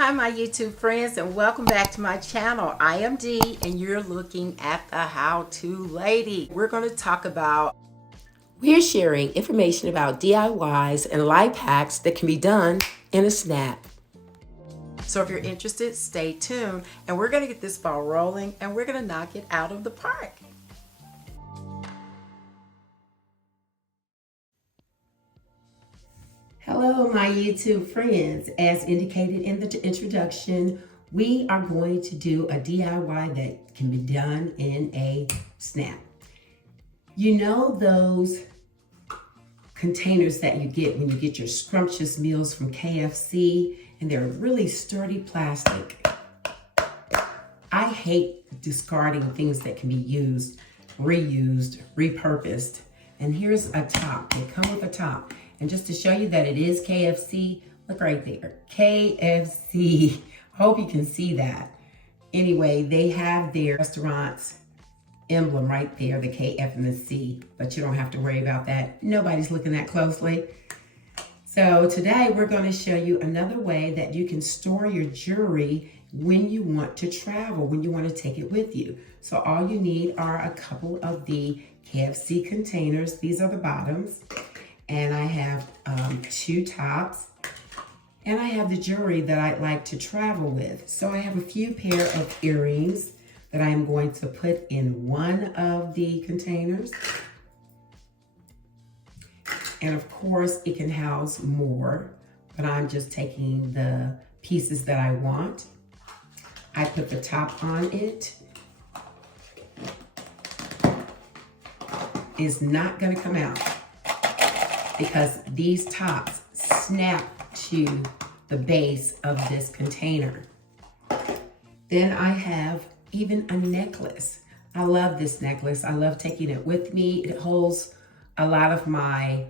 Hi my YouTube friends, and welcome back to my channel. I am Dee and you're looking at the how-to lady. We're sharing information about DIYs and life hacks that can be done in a snap. So if you're interested, stay tuned and we're going to get this ball rolling and we're going to knock it out of the park. Hello my YouTube friends. As indicated in the introduction, we are going to do a DIY that can be done in a snap. You know those containers that you get when you get your scrumptious meals from KFC, and they're really sturdy plastic. I hate discarding things that can be used, reused, repurposed. And here's a top. They come with a top. And just to show you that it is KFC, look right there, KFC. Hope you can see that. Anyway, they have their restaurant's emblem right there, the KF and the C, but you don't have to worry about that. Nobody's looking that closely. So today we're going to show you another way that you can store your jewelry when you want to travel, when you want to take it with you. So all you need are a couple of the KFC containers. These are the bottoms. And I have two tops, and I have the jewelry that I'd like to travel with. So I have a few pair of earrings that I'm going to put in one of the containers. And of course, it can house more, but I'm just taking the pieces that I want. I put the top on it. It's not gonna come out, because these tops snap to the base of this container. Then I have even a necklace. I love this necklace. I love taking it with me. It holds a lot of my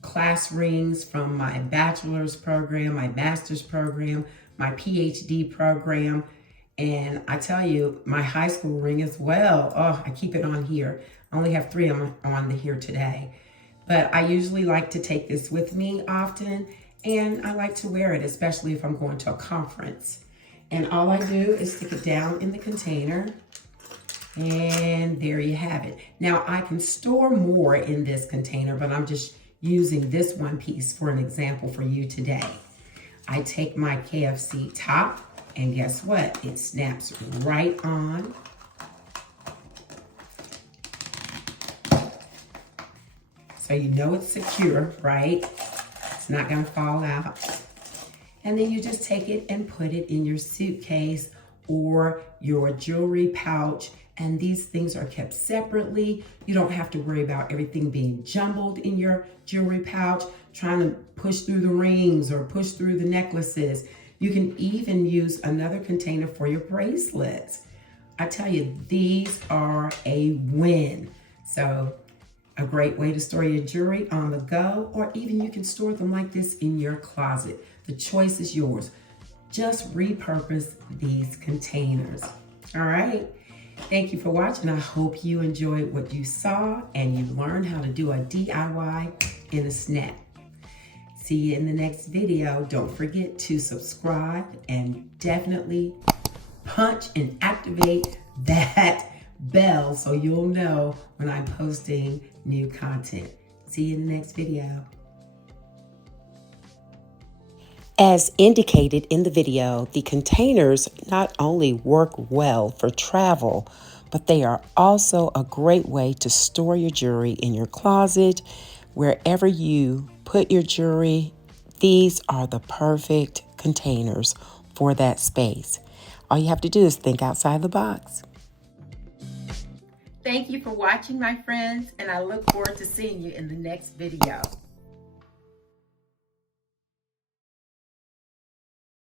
class rings from my bachelor's program, my master's program, my PhD program, and I tell you, my high school ring as well. Oh, I keep it on here. I only have 3 on here today. But I usually like to take this with me often, and I like to wear it, especially if I'm going to a conference. And all I do is stick it down in the container, and there you have it. Now I can store more in this container, but I'm just using this one piece for an example for you today. I take my KFC top, and guess what? It snaps right on. So you know it's secure, right? It's not gonna fall out. And then you just take it and put it in your suitcase or your jewelry pouch. And these things are kept separately. You don't have to worry about everything being jumbled in your jewelry pouch, trying to push through the rings or push through the necklaces. You can even use another container for your bracelets. I tell you, these are a win. So a great way to store your jewelry on the go, or even you can store them like this in your closet. The choice is yours. Just repurpose these containers. All right. Thank you for watching. I hope you enjoyed what you saw and you learned how to do a DIY in a snap. See you in the next video. Don't forget to subscribe and definitely punch and activate that bell so you'll know when I'm posting new content. See you in the next video. As indicated in the video, the containers not only work well for travel, but they are also a great way to store your jewelry in your closet. Wherever you put your jewelry, these are the perfect containers for that space. All you have to do is think outside the box. Thank you for watching, my friends, and I look forward to seeing you in the next video.